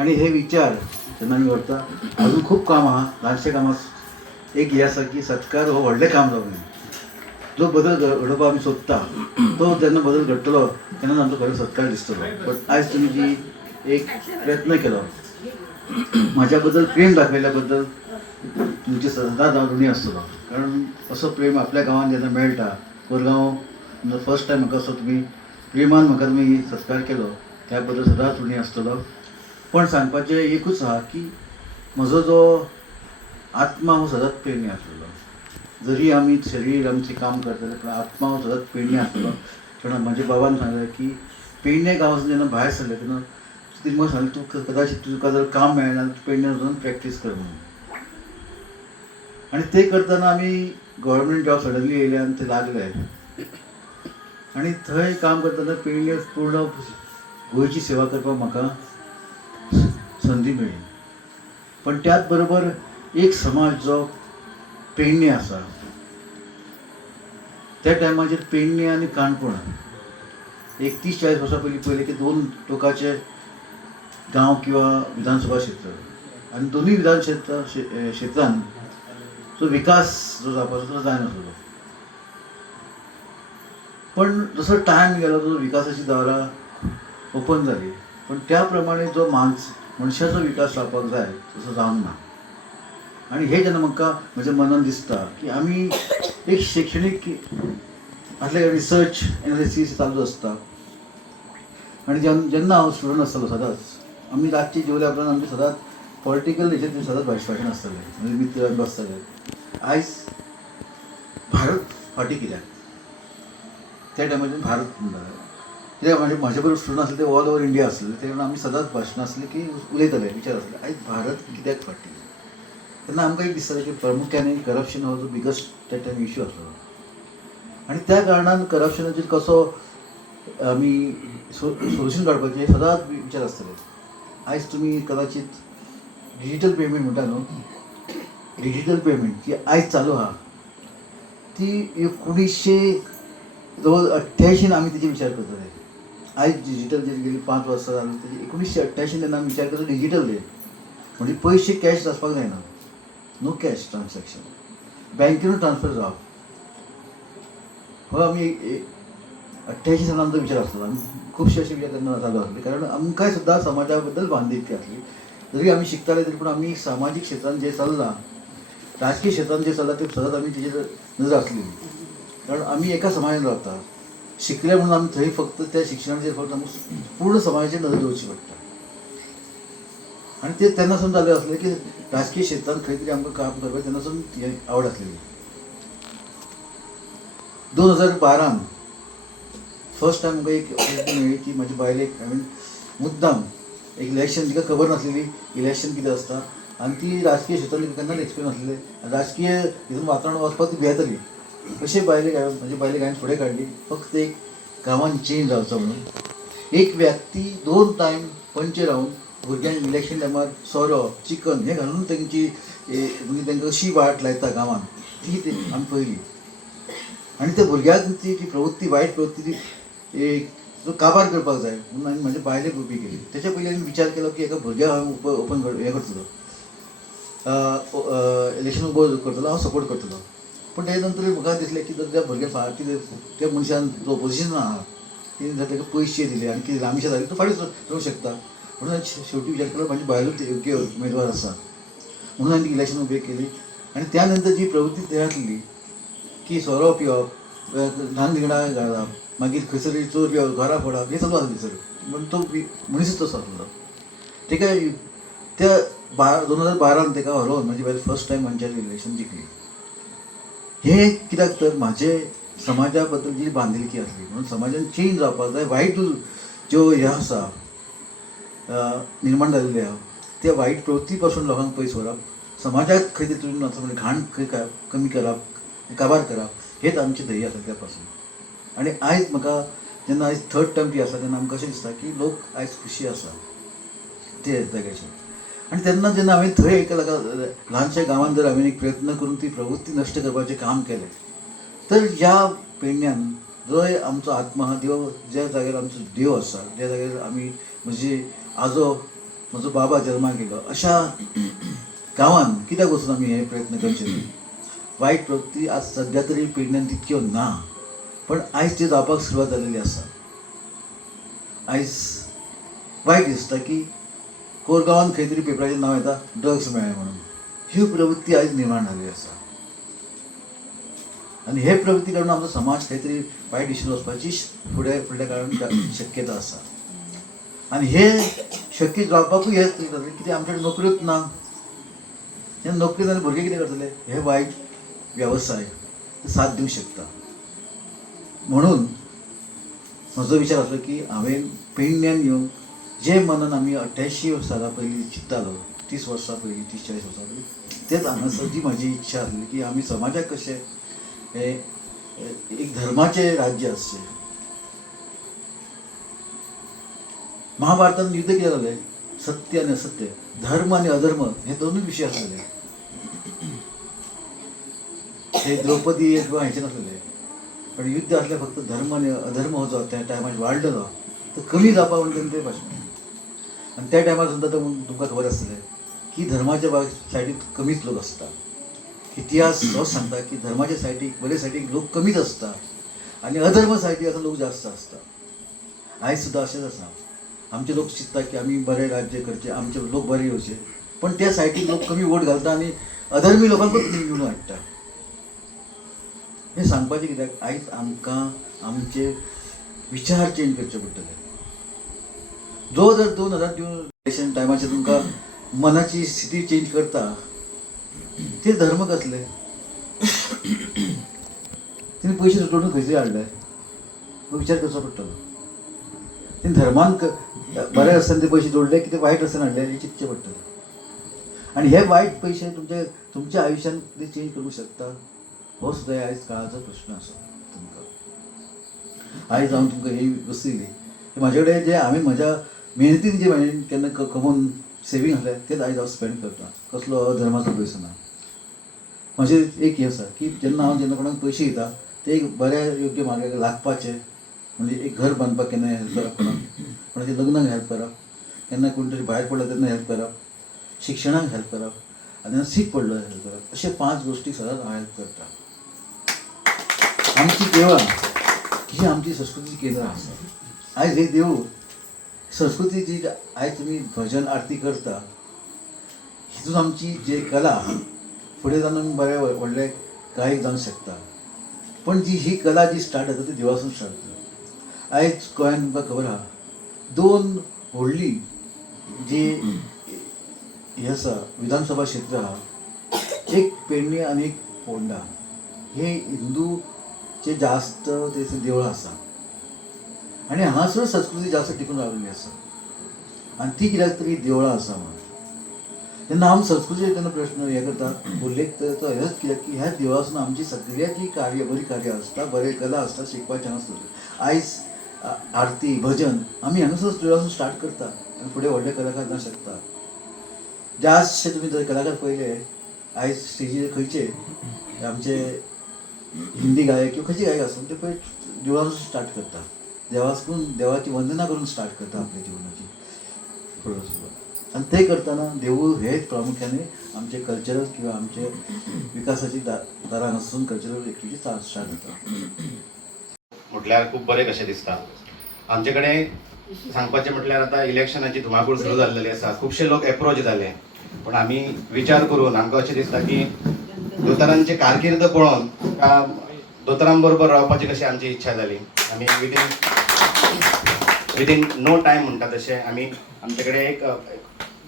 आणि हे विचार जेन्ना आमी करता अजून खूब काम आहा ल्हानशें काम आसा एक हें आसा की सत्कार हो व्हडलें काम जावं जो बदल घडोवपाक आमी सोदता तो जेन्ना बदल घडटलो तेन्ना आमचो खरो सत्कार दिसतलो बट आयज तुमी जी एक प्रयत्न केलो म्हाज्या बद्दल प्रेम दाखयल्या बद्दल तुमचे सदांच हांव ऋणी आसतलो कारण असो प्रेम आपल्या गांवांत जेन्ना मेळटा कोरगांव फर्स्ट टायम म्हाका असो तुमी प्रेमान म्हाका तुमी सत्कार केलो त्या बद्दल सदांच ऋणी आसतलो पण सांगपाचें एकूच आहा की म्हजो जो आत्मा हो सदांच पेडणे आसलेलो जरी आमी शरीर आमचें काम करतले पण आत्मा हो सदांच पेडणे आसलेलो कारण म्हाज्या बाबान सांगलें की पेडणे गांवांत जेन्ना भायर सरले तेन्ना तिणें म्हाका सांगलें तूं कदाचित तुका जर काम मेळना पेडणे वचून प्रॅक्टीस कर म्हणून आनी ते करतना आमी गव्हर्मेंट जॉब सडनली येयले आनी ते लागले आनी थंय काम करतना पेडणे पूर्ण गोंयची सेवा करपाक म्हाका संदी मेळ्ळी पण त्याच बरोबर एक समाज जो पेडणे आसा त्या टायमाचेर पेडणे आनी काणकोण एक 30-40 वर्सां पयलीं की दोन टोकाचे गांव किंवा विधानसभा क्षेत्र आनी दोनूय विधानक्षेत्र क्षेत्रांत तो विकास जो जावपाचो तो जायनासलो पण जसो टायम गेलो तो विकासाची दारां ओपन जाली पण त्या प्रमाणे जो मनशाचो विकास जावपाक जाय तसो जावंक ना आनी हे जेन्ना म्हाका म्हज्या मनान दिसता की आमी एक शैक्षणीक आसले रिसर्च एनालिसीस चालू आसता आनी जेन्ना हांव स्टुडंट आसतालो सदांच आमी रातची जेवल्या उपरांत आमचे सदांच पॉलिटिकल हेचेर सदांच भाशण आसतालें म्हणजे मित्र बसताले आयज भारत फाटी कित्याक त्या टायमाचेर भारत म्हणटाले कित्याक म्हाजे बरोबर स्टुडंट आसले ते ऑल ओवर इंडिया आसले तेन्ना आमी सदांच भाशणां आसली की उलयताले विचार आसले आयज भारत कित्याक फाटी तेन्ना आमकां एक दिसतालें की प्रामुख्यान करप्शन हो जो बिगस्ट त्या टायम इश्यू आसलो आनी त्या कारणान करप्शनाचेर कसो आमी सोल्युशन काडपाचें सदांच विचार आसताले आयज तुमी कदाचित डिजिटल पेमेंट म्हणटा न्हू डिजिटल पेमेंट जी आयज चालू आहा ती 1988 आमी तेजे विचार करताले आयज डिजिटल जी गेली 5 वर्सां जाली तेजी 1988 तेन्ना आमी विचार करता डिजिटल डे म्हणजे पयशे कॅश आसपाक जायना नो कॅश ट्रान्सॅक्शन बँकेनूच ट्रान्सफर जावप हो आमी 88 सालान आमचो विचार आसलो आनी खुबशे अशे विचार तेन्ना चालू आसले कारण आमकांय सुद्दां समाजा बद्दल बांधिलकी आसली जरी आमी शिकताले तरी पूण आमी सामाजीक क्षेत्रांत जें चल्लां राजकीय क्षेत्रांत जें चल्लां तें सदांच आमी तेजेर नजर आसली कारण आमी एका समाजान रावता शिकले म्हणून आमी थंय फक्त त्या शिक्षणाचेर फक्त आमकां पूर्ण समाजाचेर नजर दवरची पडटा आनी तें तेन्नासून चालू आसलें की राजकीय क्षेत्रांत खंय तरी आमकां काम करपाक तेन्नासून हें आवड आसलेली 2012 फर्स्ट टायम म्हाका एक ऑपॉर्च्युनिटी मेळ्ळी की म्हाज्या बायलेक हांवें मुद्दाम एक इलेक्शन तिका खबर नासलेली इलेक्शन कितें आसता आनी ती राजकीय क्षेत्रांत तिका केन्नाच एक्सपिरियन्स नासलेले राजकीय हितून वातावरण वचपाक ती भियेताली अशे म्हजे बायलेक हांवें फुडें काडली फक्त एक गांवांत चेंज जावचो म्हणून एक व्यक्ती 2 टायम पंचे रावन भुरग्यांक इलेक्शन टायमार सोरो चिकन हें घालून तेंची तांकां कशी वाट लायता गांवांत ती आमी पयली आनी त्या भुरग्याक ती प्रवृत्ती वायट प्रवृत्ती ती काबार करपाक जाय म्हणून हांवें म्हाज्या बायलेक उबी केली तेच्या पयलीं हांवें विचार केलो की एका भुरग्याक हांव ओपन हें करतलो इलेक्शन उबो करतलो हांव सपोर्ट करतलो पूण तेजे नंतर म्हाका दिसलें की त्या भुरग्याक कितें त्या मनशान जो ऑपोजिशन आहा तेणें ताका पयशे दिले आनी कितें आमिशा जाली तो फाटीं रावंक शकता म्हणून हांवें शेवटी विचार केलो म्हाजी बायलूच योग्य उमेदवार आसा म्हणून हांवें ती इलेक्शन उबें केली आनी त्या नंतर जी प्रवृत्ती तयार जातली की सोरो पिवप ल्हान धिंगडा घालप मागीर खंयसरी चोर घेवप घरा फोडप हें चालू आसलें सर पूण तो मनीसच तसो आसलो तेका त्या 2012 ताका हरोवन म्हाजी बायल फर्स्ट टायम पंचायत इलेक्शन जिखली हें कित्याक तर म्हाजे समाजा बद्दल जी बांधिलकी आसली म्हणून समाजान चेंज जावपाक जाय वायट ज्यो हे आसा निर्माण जाल्ले आहा त्या वायट प्रवृत्ती पासून लोकांक पयस व्हरप समाजाक खंय तरी म्हणजे घाण खंय कमी करप काबार करप हेच आमचें ध्येय आसा त्या पासून आनी आयज म्हाका जेन्ना आयज थर्ड टर्म जी आसा तेन्ना आमकां अशें दिसता की लोक आयज खुशी आसा ते जाग्याचेर आनी तेन्ना जेन्ना हांवें थंय एका ल्हानशा गांवांत जर हांवें एक प्रयत्न करून ती प्रवृत्ती नश्ट करपाचें काम केलें तर ह्या पेडण्यान जंय आमचो आत्मा आहा देव ज्या जाग्यार आमचो देव आसा ज्या जाग्यार आमी म्हजे आजो म्हजो बाबा जल्माक गेलो अशा गांवांत कित्याक वचून आमी हे प्रयत्न करचे न्ही. वायट प्रवृत्ती आज सद्या तरी पिळग्यान तितक्यो ना, पण आयज त्यो जावपाक सुरवात जालेली आसा. आयज वायट दिसता की कोरगांवांत खंय तरी पेपराचेर नांव येता ड्रग्स मेळ्ळे म्हणून. ह्यो प्रवृत्ती आयज निर्माण जाल्ली आसा आनी हे प्रवृत्ती काडून आमचो समाज खंय तरी वायट दिशेन वचपाची फुडल्या काळान शक्यता आसा. आनी हे शक्य जावपाकूय हेच कित्याक आमचे कडेन नोकऱ्योच ना. तेन्ना नोकरी जाल्यार भुरगे कितें करतले? हे वायट वेवसाय साथ दिवंक शकता. म्हणून म्हजो विचार आसलो की हांवें पेडण्यान येवन जे मनान आमी 88 सालां पयलीं चिंत्तालो, 30 वर्सां पयलीं, 30-40 वर्सां पयलीं, तेच हांगासर जी म्हाजी इच्छा आसली की आमी समाजाक कशें हे एक धर्माचें राज्य आसचें. महाभारतांत युद्ध कितें जालें? सत्य आनी असत्य, धर्म आनी अधर्म हे दोनूय विशय आसलेले. ते द्रौपदी किंवा हेचे नासलेले. पण युद्ध असल्यार फक्त धर्म आनी अधर्म हो जो त्या टायमार वाडलेलो तो कमी जावपाक म्हणून ते भाशेन. आनी त्या टायमार सुद्दां तुमकां खबर आसतलें की धर्माच्या सायडीक कमीच लोक आसता. इतिहास हो सांगता की धर्माच्या सायडीक बरे सायडीक लोक कमीच आसता आनी अधर्म सायडीक असो लोक जास्त आसता. आयज सुद्दां अशेंच आसा. आमचे लोक चिंतता की आमी बरें राज्य करचें, आमचे लोक बरे येवचे, पण त्या सायडीक लोक कमी वोट घालता आनी अधर्मी लोकांकूच निवडून हाडटा. हें सांगपाचें कित्याक आयज आमकां आमचे विचार चेंज करचे पडटले. जो जर 2000 इलेक्शन टायमाचेर तुमकां मनाची स्थिती चेंज करता ते धर्म कसले? तिने पयशे सुटोवन खंयचे हाडले? विचार करचो पडटलो. तिने धर्मान बरे आसतना ते पयशे जोडले की ते वायट आसतना हाडले हे चिंतचें पडटलें. आनी हे वायट पयशे तुमच्या आयुश्यान कितें चेंज करूंक शकता? हो सुद्दां आयज काळाचो प्रश्न आसा तुमकां. आयज हांव तुमकां ही वस्त दिली म्हाजे कडेन जे हांवें म्हज्या मेहनतीन जे हांवें केन्ना कमोवन सेवींग आसलें तेच आयज हांव स्पेंड करता. कसलो धर्माचो पयसो ना. म्हजें एक हें आसा की जेन्ना कोणाक पयशे दिता ते एक बऱ्या योग्य मार्गाक लागपाचे. म्हणजे एक घर बांदपाक केन्ना हेल्प करप कोणाक, कोणाच्या लग्नाक हेल्प करप, केन्ना कोण तरी भायर पडलो तेन्ना हेल्प करप, शिक्षणाक हेल्प करप, आनी जेन्ना सीक पडलो हेल्प करप. अशे 5 गोश्टी सदांच हांव हेल्प करता. आमची देवळां ही आमची संस्कृतीची केंद्रां आसा. आयज हे देवूळ संस्कृती जी आयज तुमी भजन आरती करता हितून आमची जे कला फुडें जावन आमी बरे व्हडले गायक जावंक शकता. पण ही कला जी स्टार्ट जाता ती देवासून स्टार्ट जाता. आयज गोंयांत तुमकां खबर आहा 2 व्हडली जी हे आसा विधानसभा क्षेत्र आहा, एक पेडणे आनी एक फोंडा. हे हिंदूचे जास्त ते देवळां आसा आनी हांगासर संस्कृती जास्त टिकून रावलेली आसा. आनी ती कित्याक तरी देवळां आसा म्हणून. तेन्ना हांव संस्कृतीचे तेन्ना प्रश्न हे करता उल्लेख करता हेच कित्याक की ह्या देवळासून आमची सगळ्याची कार्य बरी कार्य आसता, बरे कला आसता, शिकपाचें आसता. आयज आरती भजन आमी हांगासर देवळासून स्टार्ट करता आनी फुडें व्हडले कलाकार जावंक शकता. जास्तशे तुमी जर कलाकार पळयले आयज स्टेजीर खंयचे आमचे हिंदी गायक किंवा खंयचे गायक आसूं ते पळय देवळासून स्टार्ट करता. देवासून देवाची वंदना करून स्टार्ट करता आपल्या जिवनाची फुडें सुरवात. आनी ते करतना देवूळ हेच प्रामुख्याने आमचे कल्चरल किंवा आमचे विकासाची दारां आसून कल्चरल एक्टिविटी स्टार्ट जाता. म्हटल्यार खूब बरें कशें दिसता. आमचे कडेन सांगपाचें म्हटल्यार आतां इलेक्शनाची धुमाकूळ सुरू जाल्लेली आसा. खुबशे लोक एप्रोच जाले, पण आमी विचार करून आमकां अशें दिसता की दोतोरांची कारकीर्द पळोवन दोतोरां बरोबर रावपाची कशी आमची इच्छा जाली. आमी विदीन नो टायम म्हणटा तशें आमी आमचे कडेन एक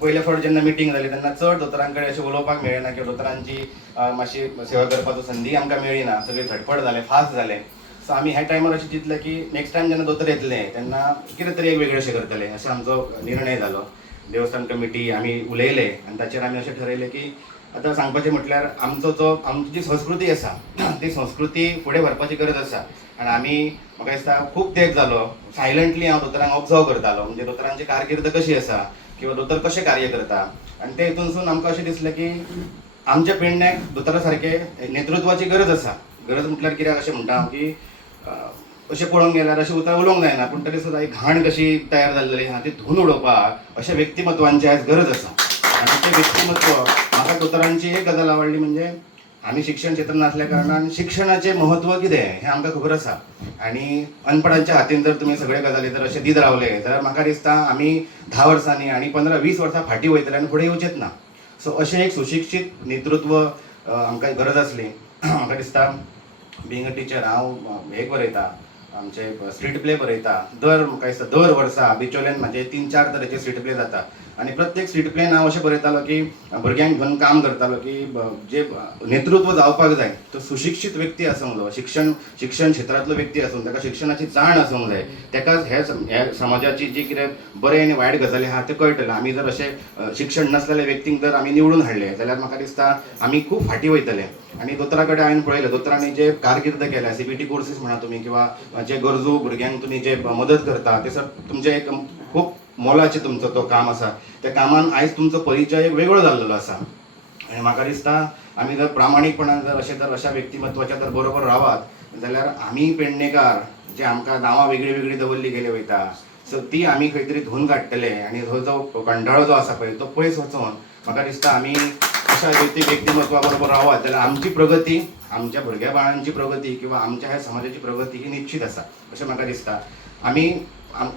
पयले फावट जेन्ना मिटींग जाली तेन्ना चड दोतोरां कडेन अशें उलोवपाक मेळना किंवा दोतोरांची मातशी सेवा करपाचो संदी आमकां मेळिना. सगळें झटपट जालें, फास्ट जालें. सो आमी ह्या टायमार अशें चिंतलें की नेक्स्ट टायम जेन्ना दोतोर येतले तेन्ना कितें तरी एक वेगळेशें करतले अशें आमचो निर्णय जालो. देवस्थान कमिटी आमी उलयले आनी ताचेर आमी अशें ठरयलें की आतां सांगपाचें म्हटल्यार आमची जी संस्कृती आसा ती संस्कृती फुडें व्हरपाची गरज आसा. आनी आमी म्हाका दिसता खूब तेंप जालो सायलंटली हांव दोतोरांक ऑब्जर्व करतालो, म्हणजे दोतोरांची कारकीर्द कशी आसा किंवा दोतोर कशें कार्य करता. आनी ते हितूनसून आमकां अशें दिसलें की आमच्या पेडण्याक दोतोरा सारके नेतृत्वाची गरज आसा. गरज म्हटल्यार कित्याक अशें म्हणटा हांव की अशें पळोवंक गेल्यार अशें उतर उलोवंक जायना, पूण तरी सुद्दां एक घाण कशी तयार जाल्ली आहा ती धुवन उडोवपाक अशा व्यक्तिमत्वांची आयज गरज आसा. आनी तें व्यक्तिमत्व म्हाका दोतोरांची एक गजाल आवडली, म्हणजे आमी शिक्षण क्षेत्रांत आसल्या कारणान शिक्षणाचें म्हत्व कितें हें आमकां खबर आसा. आनी अनपडांच्या हातीन जर तुमी सगळे गजाली जर अशें दीत रावले जाल्यार म्हाका दिसता आमी 10 वर्सांनी आनी 15-20 वर्सां फाटीं वयतले आनी फुडें येवचेच ना. सो अशें एक सुशिक्षीत नेतृत्व आमकां गरज आसली. म्हाका दिसता बिंग अ टिचर हांव हें बरयता, आमचे स्ट्रीट प्ले बरयता. म्हाका दिसता दर वर्सा बिचोलेन म्हाजे 3-4 तरेचे स्ट्रीट प्ले जाता. आनी प्रत्येक स्ट्रीट प्लेन हांव अशें बरयतालो की भुरग्यांक घेवन काम करतालो की जे नेतृत्व जावपाक जाय तो सुशिक्षीत व्यक्ती आसूंक जाय, शिक्षण क्षेत्रांतलो व्यक्ती आसूं, ताका शिक्षणाची जाण आसूंक जाय, ताकाच हे समाजाची जी कितें बरें आनी वायट गजाली आहा ते कळटलें. आमी जर अशें शिक्षण नसलेले व्यक्तींक जर आमी निवडून हाडले जाल्यार म्हाका दिसता आमी खूब फाटीं वयतले. आनी दोतोरा कडेन हांवें पळयलें, दोतोरांनी जे कारकिर्द केल्या, CBT कोर्सीस म्हणा तुमी, किंवा जे गरजू भुरग्यांक तुमी जे मदत करता ते तुमचें एक खूब मोलाचें तुमचो तो काम आसा. त्या कामान आयज तुमचो परिचय एक वेगळो जाल्लो आसा. आनी म्हाका दिसता आमी जर प्रामाणीकपणान जर अशा व्यक्तिमत्वाच्या जर बरोबर रावात जाल्यार आमी पेडणेकार जे आमकां नांवां वेगळी वेगळी दवरली गेली वयता सो ती आमी खंय तरी धुवन काडटले. आनी हो जो कंठाळो जो आसा पळय तो पयस वचोन म्हाका दिसता आमी अशा व्यक्तिमत्वा बरोबर रावात जाल्यार आमची प्रगती, आमच्या भुरग्या बाळांची प्रगती किंवा आमच्या ह्या समाजाची प्रगती ही निश्चित आसा अशें म्हाका दिसता. आमी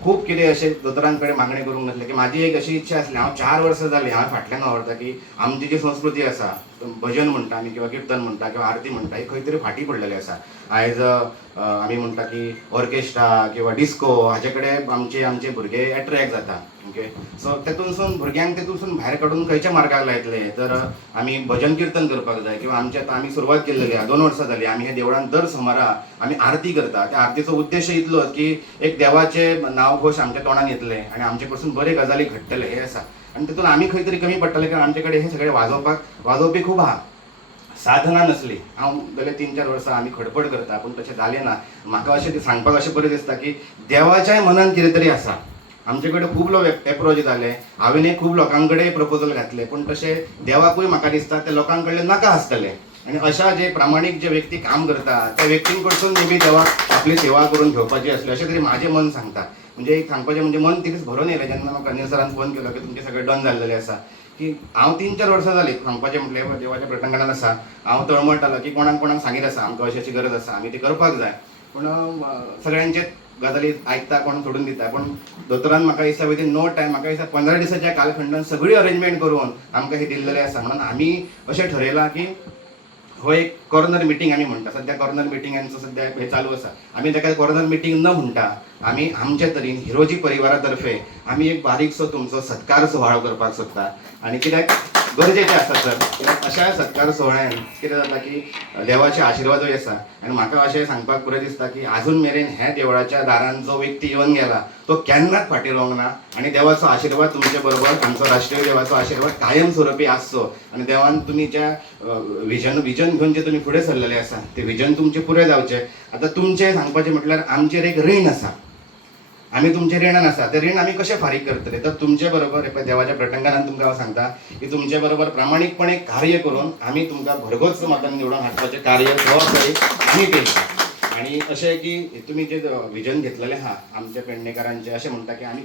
खूब कितें अशें दोतोरां कडेन मागणी करूंक नासलें की म्हाजी एक अशी इच्छा आसली, हांव 4 वर्सां जालीं हांवें फाटल्यान आवडटा की आमची जी संस्कृती आसा, भजन म्हणटा आमी किंवा किर्तन म्हणटा किंवा आरती म्हणटा ही खंय तरी फाटीं पडलेली आसा. आयज आमी म्हणटा की ऑर्केस्ट्रा किंवा डिस्को हाचे कडेन आमचे भुरगे एट्रॅक्ट जाता. ओके, सो तेतूनसून भुरग्यांक तेतूनसून भायर काडून खंयच्या मार्गाक लायतले. तर आमी भजन किर्तन करपाक जाय किंवा आमचे आतां आमी सुरवात केल्ली आहा 2 वर्सां जालीं आमी ह्या देवळान दर सोमारा आमी आरती करता. त्या आरतीचो उद्देश इतलोच की एक देवाचे नांव घोश आमच्या तोंडान येतले आनी आमचे कडसून बरे गजाली घडटले हे आसा. आनी तेतून आमी खंय तरी कमी पडटले कारण आमचे कडेन हे सगळे वाजोवपी खूब आहा. साधना नसली. हांव गेले 3-4 वर्सां आमी खडपड करता पूण तशें जालें ना. म्हाका अशें सांगपाक अशें बरें दिसता की देवाच्याय मनान कितें तरी आसा. आमचे कडेन खूब लोक एप्रोच जाले, हांवें खूब लोकां कडेन प्रपोजल घातले, पूण तशें देवाकूय म्हाका दिसता ते लोकां कडल्यान नाका आसतले. आनी अशा जे प्रामाणीक जे व्यक्ती काम करता त्या व्यक्तीं कडसून मे बी देवाक आपली सेवा करून घेवपाची आसली अशें तरी म्हाजें मन सांगता. म्हणजे एक सांगपाचें म्हणजे मन तितूच भरून येयलें जेन्ना म्हाका अनिल सरान फोन केलो की तुमचें सगळें डन जाल्लेलें आसा. की हांव 3-4 वर्सां जालीं सांगपाचें म्हटल्यार देवाच्या प्रटंगणान आसा. हांव तळमळटालो की कोणाक सांगीत आसा आमकां अशी गरज आसा, आमी ती करपाक जाय. पूण सगळ्यांचेच गजाली आयकता, कोण सोडून दिता. पूण दोतोरान म्हाका दिसता विदीन नो टायम म्हाका दिसता 15 दिसाच्या कालखंडान सगळी अरेंजमेंट करून आमकां हे दिल्लेलें आसा. म्हणून आमी अशें ठरयलां की हो एक कॉर्नर मिटींग आमी म्हणटा. सद्या कॉर्नर मिटिंगांचो सद्या हे चालू आसा. आमी ताका कॉर्नर मिटींग न म्हणटा आमी आमच्या तरेन हिरोजी परिवारा तर्फे आमी एक बारीकसो तुमचो सत्कार सुवाळो करपाक सोदता. आनी कित्याक गरजेचें आसा सर, कित्याक अशा सत्कार सुवाळ्यान कितें जाता की देवाचे आशिर्वादूय आसा. आनी म्हाका अशें सांगपाक बरें दिसता की आजून मेरेन ह्या देवळाच्या दारान जो व्यक्ती येवन गेला तो केन्नाच फाटीं रावंक ना. आनी देवाचो आशिर्वाद तुमचे बरोबर, आमचो राष्ट्रीय देवाचो आशिर्वाद कायम स्वरुपी आसचो. आनी देवान तुमी ज्या विजन घेवन जे तुमी फुडें सरलेले आसा ते विजन तुमचें पुरें जावचें. आतां तुमचें सांगपाचें म्हटल्यार आमचेर एक रीण आसा, आमी तुमचे रिणान आसा. ते रीण आमी कशें फारीक करतले. तर तुमचे बरोबर देवाच्या प्रटंगणान तुमकां हांव सांगता की तुमचे बरोबर प्रामाणीकपणे कार्य करून आमी तुमकां भरघोस मतान निवडून हाडपाचें कार्य जबाबदारी आमी पळयता. आनी अशें की तुमी जे विजन घेतलेलें आहा आमच्या पेडणेकारांचें, अशें म्हणटा की आमी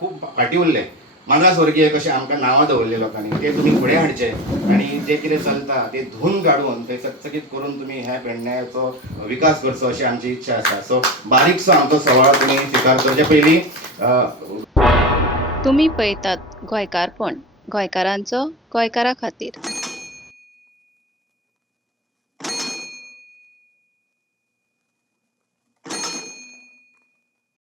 खूब फाटीं उरले. मागासवर्गीय कशें आमकां नांवां दवरलीं लोकांनी, ते तुमी फुडें हाडचे आनी जें कितें चलता तें धुवन काडून तें चकचकीत करून तुमी ह्या पेडण्याचो विकास करचो अशी आमची इच्छा आसा. सो बारीकसो आमचो सवाळ तुमी स्विकार करचे पयलीं तुम्ही पळयतात गोंयकारपण, गोंयकारांचो गोंयकारा खातीर.